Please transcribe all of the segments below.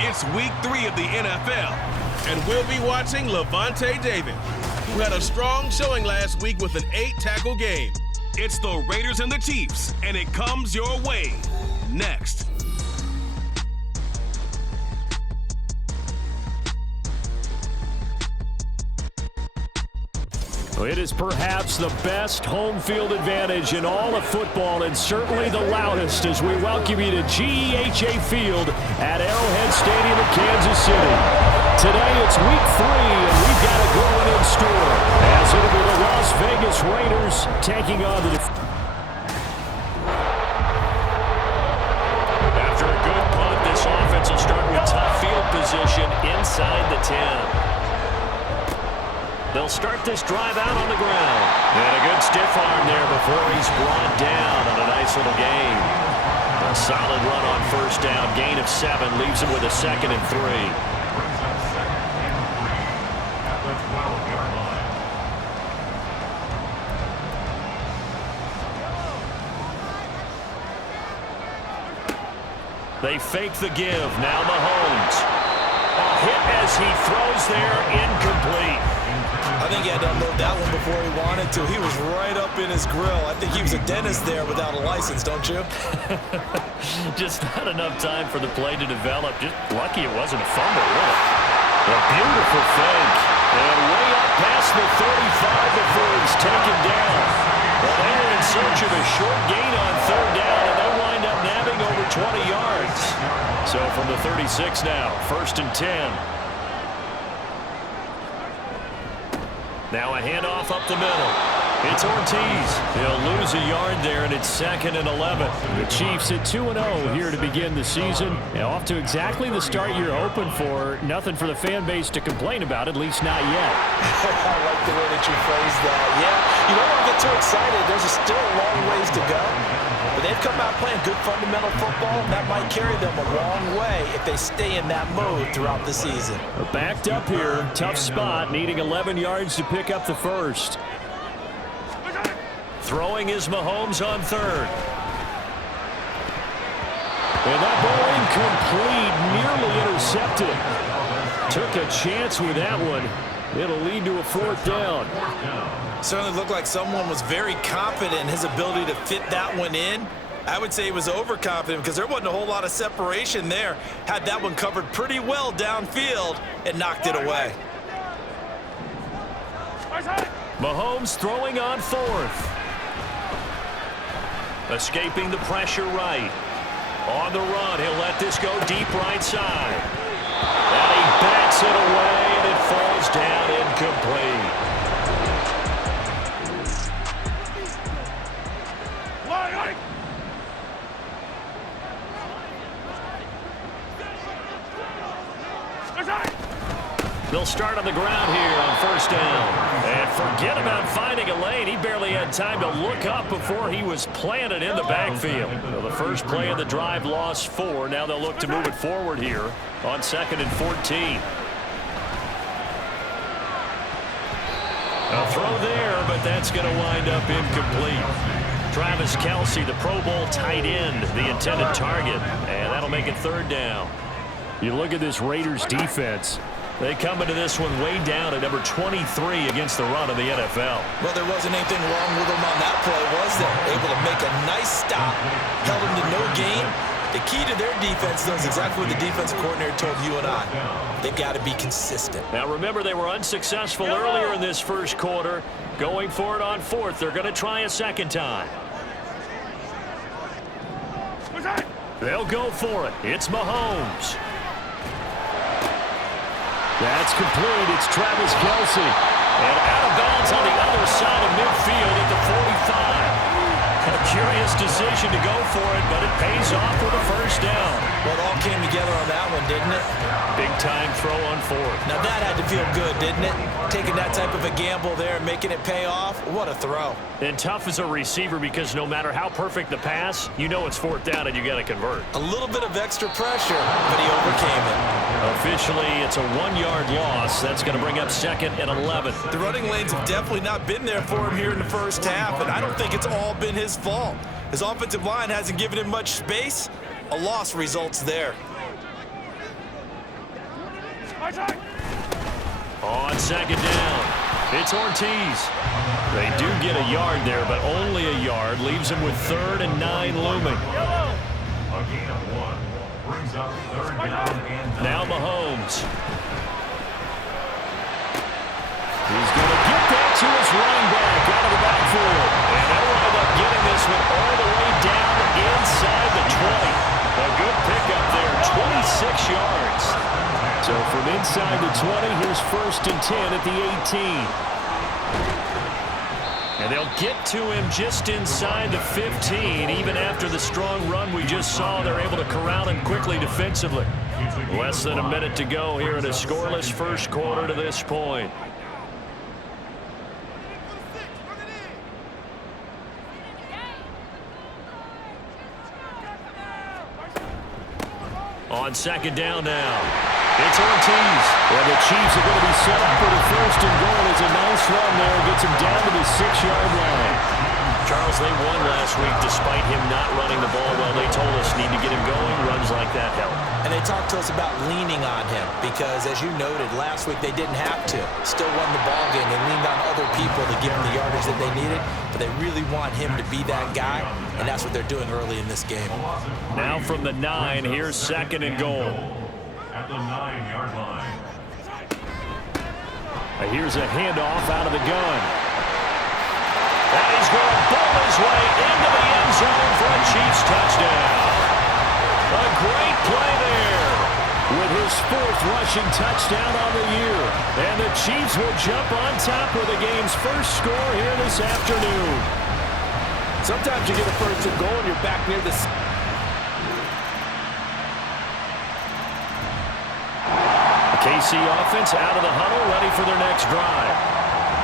It's week 3 of the NFL, and we'll be watching Lavonte David, who had a strong showing last week with an 8-tackle game. It's the Raiders and the Chiefs, and it comes your way next. It is perhaps the best home field advantage in all of football, and certainly the loudest, as we welcome you to GEHA Field at Arrowhead Stadium in Kansas City. Today it's week 3, and we've got a good one in store, as it'll be the Las Vegas Raiders taking on the After a good punt, this offense will start with tough field position inside the 10. They'll start this drive out on the ground. And a good stiff arm there before he's brought down on a nice little gain. A solid run on first down. Gain of 7 leaves him with a 2nd and 3. They fake the give. Now Mahomes. A hit as he throws there, incomplete. I think he had to unload that one before he wanted to. He was right up in his grill. I think he was a dentist there without a license, don't you? Just not enough time for the play to develop. Just lucky it wasn't a fumble, really. A beautiful fake. And way up past the 35 before he's taken down. Well, they were in search of a short gain on 3rd down, and they wind up nabbing over 20 yards. So from the 36 now, 1st and 10. Now a handoff up the middle. It's Ortiz. He'll lose a yard there, and it's 2nd and 11. The Chiefs at 2-0 here to begin the season. Off to exactly the start you're hoping for. Nothing for the fan base to complain about, at least not yet. I like the way that you phrased that. Yeah, you don't want to get too excited. There's still a long ways to go. But they've come out playing good fundamental football. That might carry them a long way if they stay in that mode throughout the season. Backed up here. Tough spot. Needing 11 yards to pick up the first. Throwing is Mahomes on 3rd. And that ball incomplete. Nearly intercepted. Took a chance with that one. It'll lead to a 4th down. Certainly looked like someone was very confident in his ability to fit that one in. I would say he was overconfident because there wasn't a whole lot of separation there. Had that one covered pretty well downfield and knocked it away. Mahomes throwing on 4th. Escaping the pressure right. On the run, he'll let this go deep right side. And he backs it away, and it falls down incomplete. They'll start on the ground here on 1st down. And forget about finding a lane. He barely had time to look up before he was planted in the backfield. Well, the first play of the drive lost 4. Now they'll look to move it forward here on 2nd and 14. A throw there, but that's going to wind up incomplete. Travis Kelce, the Pro Bowl tight end, the intended target. And that'll make it 3rd down. You look at this Raiders defense. They come into this one way down at number 23 against the run of the NFL. Well, there wasn't anything wrong with them on that play, was there? Able to make a nice stop, held them to no gain. The key to their defense, though, is exactly what the defensive coordinator told you and I. They've got to be consistent. Now, remember, they were unsuccessful earlier in this first quarter. Going for it on 4th. They're going to try a 2nd time. They'll go for it. It's Mahomes. That's complete. It's Travis Kelce. And out of bounds on the other side of midfield at the 45. A curious decision to go for it, but it pays off with a 1st down. Well, it all came together on that one, didn't it? Big-time throw on 4th. Now, that had to feel good, didn't it? Taking that type of a gamble there and making it pay off. What a throw. And tough as a receiver because no matter how perfect the pass, you know it's 4th down and you got to convert. A little bit of extra pressure, but he overcame it. Officially, it's a 1-yard loss. That's going to bring up 2nd and 11. The running lanes have definitely not been there for him here in the first half, and I don't think it's all been his fault. His offensive line hasn't given him much space. A loss results there. On second down, it's Ortiz. They do get a yard there, but only a yard. Leaves them with 3rd and 9 looming. Now Mahomes. He's going to get that to his running back out of the backfield. And they'll wind up getting this one all the way down inside the 20. A good pickup there, 26 yards. So from inside the 20, here's 1st and 10 at the 18. And they'll get to him just inside the 15. Even after the strong run we just saw, they're able to corral him quickly defensively. Less than a minute to go here in a scoreless first quarter to this point. On second down now, it's Ortiz. And the Chiefs are going to be set up for the 1st and goal. It's a nice run there. Gets him down to the 6-yard line. Charles, they won last week despite him not running the ball well. They told us need to get him going. Runs like that help. And they talked to us about leaning on him because, as you noted, last week they didn't have to. Still won the ball game. They leaned on other people to give them the yardage that they needed, but they really want him to be that guy, and that's what they're doing early in this game. Now from the 9, here's 2nd and goal. At the 9-yard line. Here's a handoff out of the gun. And he's going to bowl his way into the end zone for a Chiefs touchdown. A great play there with his 4th rushing touchdown on the year. And the Chiefs will jump on top with the game's first score here this afternoon. Sometimes you get a 1st and goal and you're back near the... KC offense out of the huddle, ready for their next drive.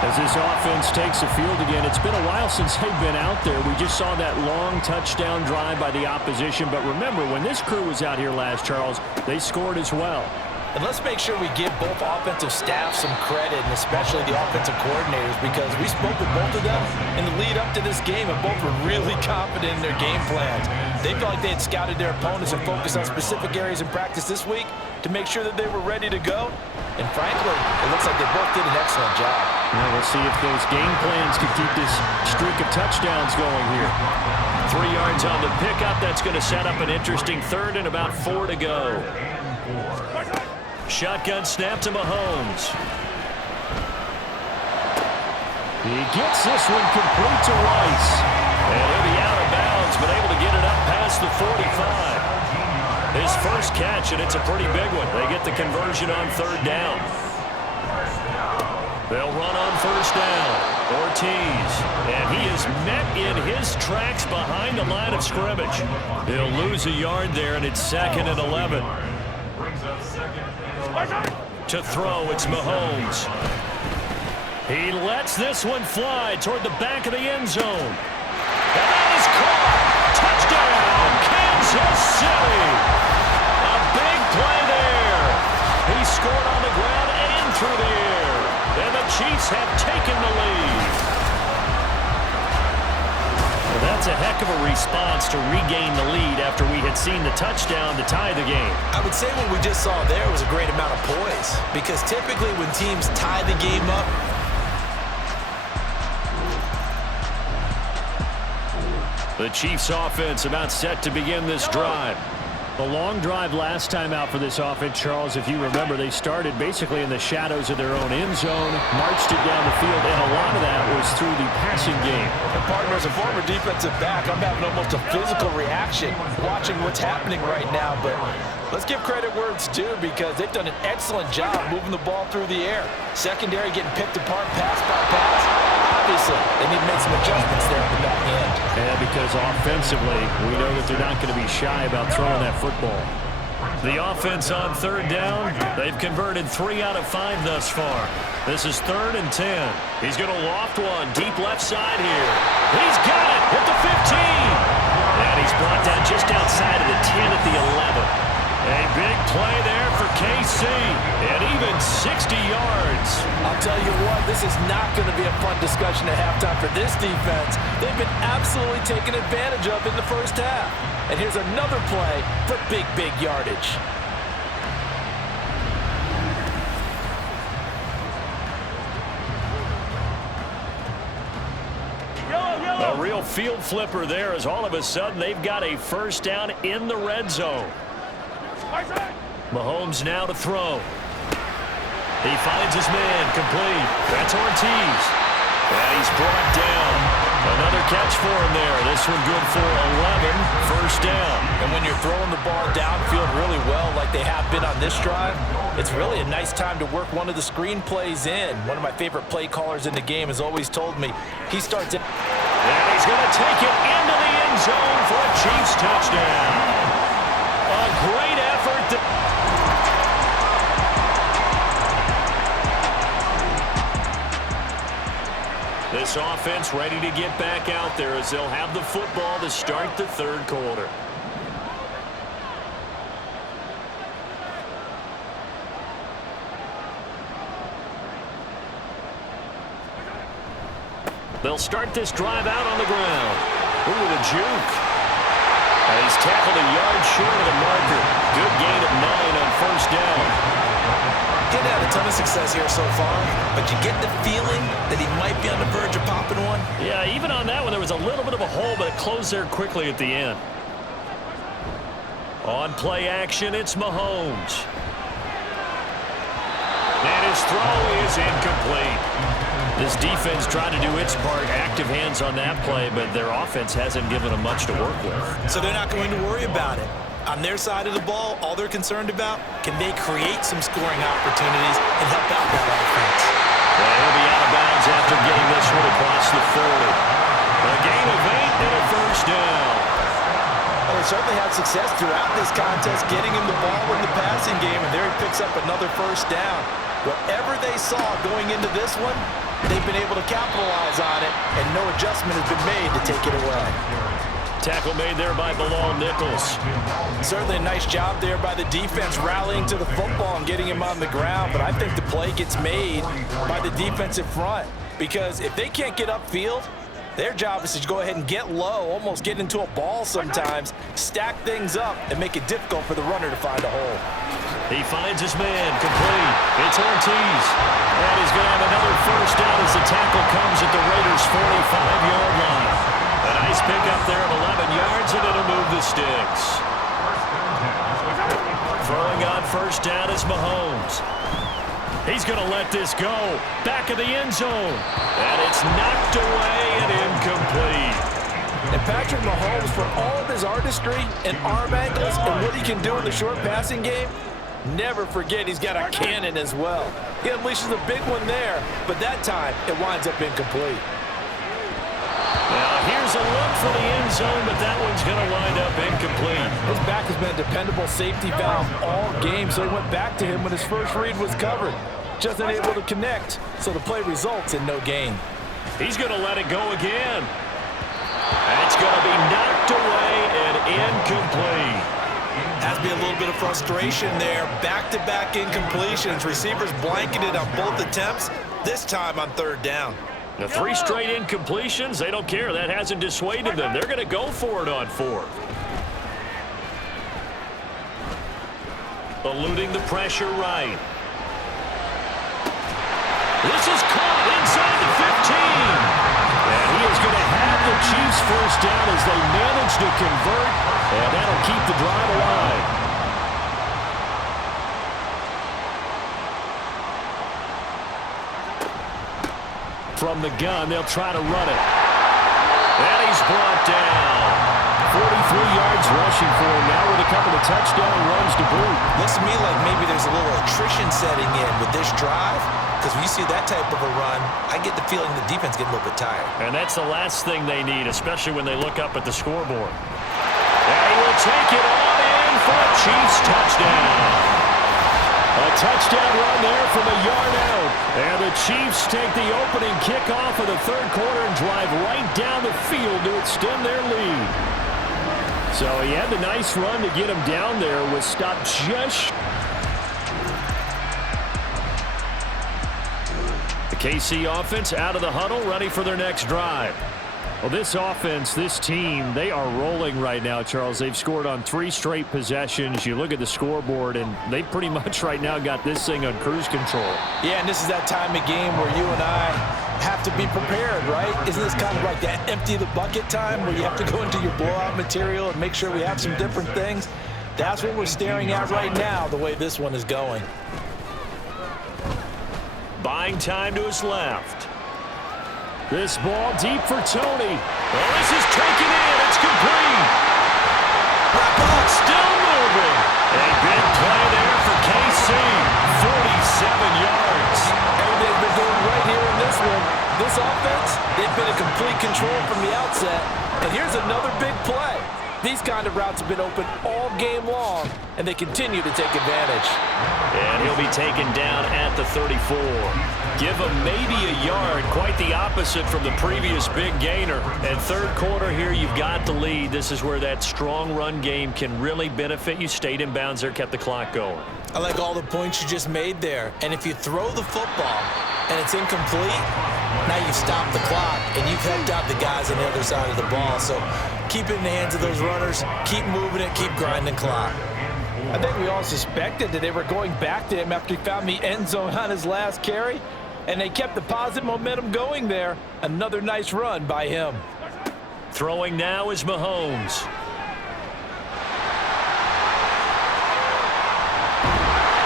As this offense takes the field again, it's been a while since they've been out there. We just saw that long touchdown drive by the opposition. But remember, when this crew was out here last, Charles, they scored as well. And let's make sure we give both offensive staff some credit, and especially the offensive coordinators, because we spoke with both of them in the lead up to this game, and both were really confident in their game plans. They felt like they had scouted their opponents and focused on specific areas in practice this week to make sure that they were ready to go. And frankly, it looks like they both did an excellent job. Now we'll see if those game plans can keep this streak of touchdowns going here. 3 yards on the pickup. That's going to set up an interesting 3rd and about 4 to go. Shotgun snap to Mahomes. He gets this one complete to Rice. And he'll be out of bounds, but able to get it up past the 45. His first catch, and it's a pretty big one. They get the conversion on 3rd down. They'll run on 1st down. Ortiz. And he is met in his tracks behind the line of scrimmage. He'll lose a yard there, and it's 2nd and 11. To throw, it's Mahomes. He lets this one fly toward the back of the end zone. And that is caught. Touchdown, Kansas City. A big play there. He scored on the ground and through the air. And the Chiefs have taken the lead. Well, that's a heck of a response to regain the lead after we had seen the touchdown to tie the game. I would say what we just saw there was a great amount of poise, because typically when teams tie the game up, the Chiefs offense about set to begin this drive. The long drive last time out for this offense, Charles, if you remember, they started basically in the shadows of their own end zone, marched it down the field, and a lot of that was through the passing game. And partner, as a former defensive back, I'm having almost a physical reaction watching what's happening right now. But let's give credit where it's due, because they've done an excellent job moving the ball through the air. Secondary getting picked apart pass by pass. Obviously, they need to make some adjustments there at the back end. Yeah, because offensively, we know that they're not going to be shy about throwing that football. The offense on 3rd down, they've converted 3 out of 5 thus far. This is 3rd and 10. He's going to loft one deep left side here. He's got it at the 15. And he's brought down just outside of the 10 at the 11. A big play there for KC, and even 60 yards. I'll tell you what, this is not going to be a fun discussion at halftime for this defense. They've been absolutely taken advantage of in the first half. And here's another play for big, big yardage. little field flipper there as all of a sudden they've got a first down in the red zone. Mahomes now to throw. He finds his man, complete. That's Ortiz. And he's brought down. Another catch for him there. This one good for 11, first down. And when you're throwing the ball downfield really well like they have been on this drive, it's really a nice time to work one of the screen plays in. One of my favorite play callers in the game has always told me he starts it. And he's going to take it into the end zone for a Chiefs touchdown. A great effort. This offense ready to get back out there as they'll have the football to start the third quarter. They'll start this drive out on the ground. Ooh, the juke. And he's tackled a yard short of the marker. Good gain of 9 on first down. Didn't have a ton of success here so far, but you get the feeling that he might be on the verge of popping one. Yeah, even on that one, there was a little bit of a hole, but it closed there quickly at the end. On play action, it's Mahomes. And his throw is incomplete. This defense tried to do its part, active hands on that play, but their offense hasn't given them much to work with. So they're not going to worry about it. On their side of the ball, all they're concerned about, can they create some scoring opportunities and help out that offense? Well, he'll be out of bounds after getting this one across the 40. A gain of 8 and a first down. Well, they certainly had success throughout this contest, getting him the ball in the passing game, and there he picks up another first down. Whatever they saw going into this one, they've been able to capitalize on it, and no adjustment has been made to take it away. Tackle made there by Bilal Nichols. Certainly a nice job there by the defense rallying to the football and getting him on the ground, but I think the play gets made by the defensive front because if they can't get upfield, their job is to go ahead and get low, almost get into a ball sometimes, stack things up, and make it difficult for the runner to find a hole. He finds his man, complete. It's Ortiz. And he's going to have another first down as the tackle comes at the Raiders' 45-yard line. A nice pickup there of 11 yards, and it'll move the sticks. Throwing on first down is Mahomes. He's going to let this go. Back of the end zone. And it's knocked away and incomplete. And Patrick Mahomes, for all of his artistry and arm angles and what he can do in the short passing game, never forget he's got a cannon as well. He unleashes a big one there, but that time it winds up incomplete. Now here's a look for the end zone, but that one's going to wind up incomplete. His back has been a dependable safety valve all game, so he went back to him when his first read was covered. Just unable to connect, so the play results in no gain. He's going to let it go again. That's going to be knocked away and incomplete. Has to be a little bit of frustration there. Back-to-back incompletions. Receivers blanketed on both attempts, this time on third down. The 3 straight incompletions, they don't care. That hasn't dissuaded them. They're going to go for it on 4th. Eluding the pressure right. This is caught inside the 15. And he is going to have the Chiefs first down as they manage to convert. And that'll keep the drive alive. From the gun, they'll try to run it. And he's brought down. 43 yards rushing for him now with a couple of touchdown runs to boot. Looks to me like maybe there's a little attrition setting in with this drive, because when you see that type of a run, I get the feeling the defense get a little bit tired. And that's the last thing they need, especially when they look up at the scoreboard. And he will take it on in for a Chiefs touchdown. A touchdown run there from a yard out. And the Chiefs take the opening kickoff of the third quarter and drive right down the field to extend their lead. So he had the nice run to get him down there, was stopped just. The KC offense out of the huddle, ready for their next drive. Well, this offense, this team, they are rolling right now, Charles. They've scored on 3 straight possessions. You look at the scoreboard, and they pretty much right now got this thing on cruise control. Yeah, and this is that time of game where you and I have to be prepared, right? Isn't this kind of like that empty the bucket time where you have to go into your blowout material and make sure we have some different things? That's what we're staring at right now, the way this one is going. Buying time to his left. This ball deep for Tony. Oh, this is taken in. It's complete. Still moving. A big play there for KC. 47 yards. And they've been doing right here in this one. This offense, they've been in complete control from the outset. And here's another big play. These kind of routes have been open all game long, and they continue to take advantage. And he'll be taken down at the 34. Give him maybe a yard, quite the opposite from the previous big gainer. And third quarter here, you've got the lead. This is where that strong run game can really benefit you. Stayed in bounds there, kept the clock going. I like all the points you just made there. And if you throw the football and it's incomplete, now you've stopped the clock and you've helped out the guys on the other side of the ball. So keep it in the hands of those runners, keep moving it, keep grinding clock. I think we all suspected that they were going back to him after he found the end zone on his last carry, and they kept the positive momentum going there. Another nice run by him. Throwing now is Mahomes.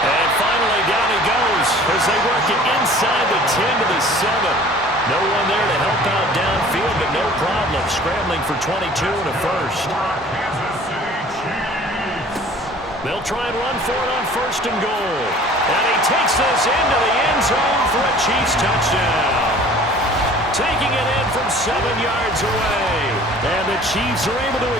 And finally down he goes as they work it inside the 10 to the 7. No one there to help out downfield, but no problem. Scrambling for 22 and a first. They'll try and run for it on 1st and goal. And he takes this into the end zone for a Chiefs touchdown. Taking it in from 7 yards away. And the Chiefs are able to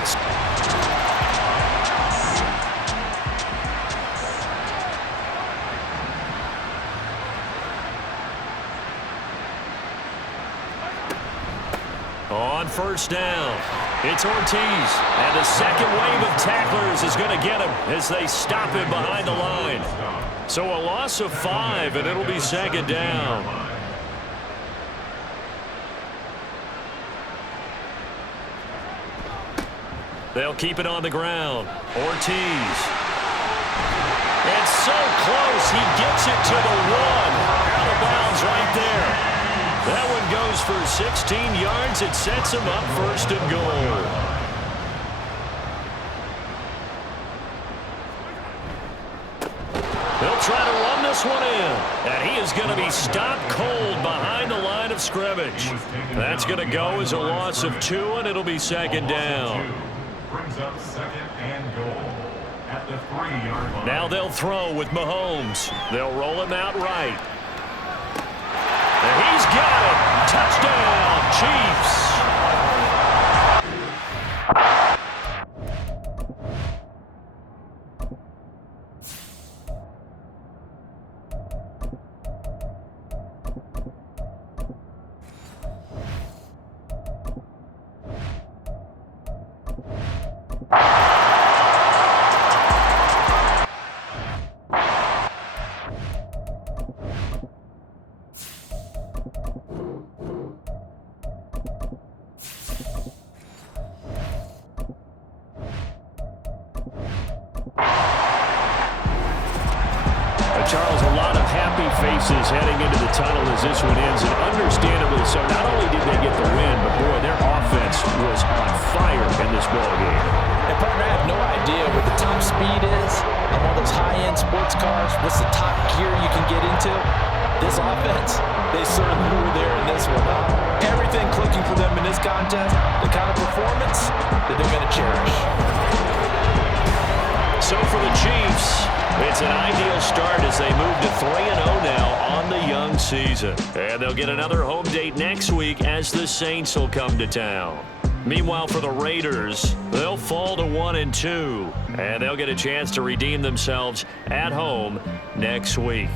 on 1st down. It's Ortiz, and the second wave of tacklers is going to get him as they stop him behind the line. So a loss of 5, and it'll be 2nd down. They'll keep it on the ground. Ortiz. It's so close, he gets it to the 1. Out of bounds right there. That one goes for 16 yards. It sets him up 1st and goal. They'll try to run this one in. And he is going to be stopped cold behind the line of scrimmage. That's going to go as a loss of 2, and it'll be 2nd down. Brings up 2nd and goal at the 3-yard line. Now they'll throw with Mahomes. They'll roll him out right. And he's got it. Touchdown, Chiefs. Charles, a lot of happy faces heading into the tunnel as this one ends, and understandably so. Not only did they get the win, but boy, their offense was on fire in this ballgame. And partner, I have no idea what the top speed is on one of those high-end sports cars. What's the top gear you can get into? This offense, they certainly were there in this one. Everything clicking for them in this contest, the kind of performance that they're going to cherish. So for the Chiefs, it's an ideal start as they move to 3-0 now on the young season. And they'll get another home date next week as the Saints will come to town. Meanwhile, for the Raiders, they'll fall to 1-2. And they'll get a chance to redeem themselves at home next week.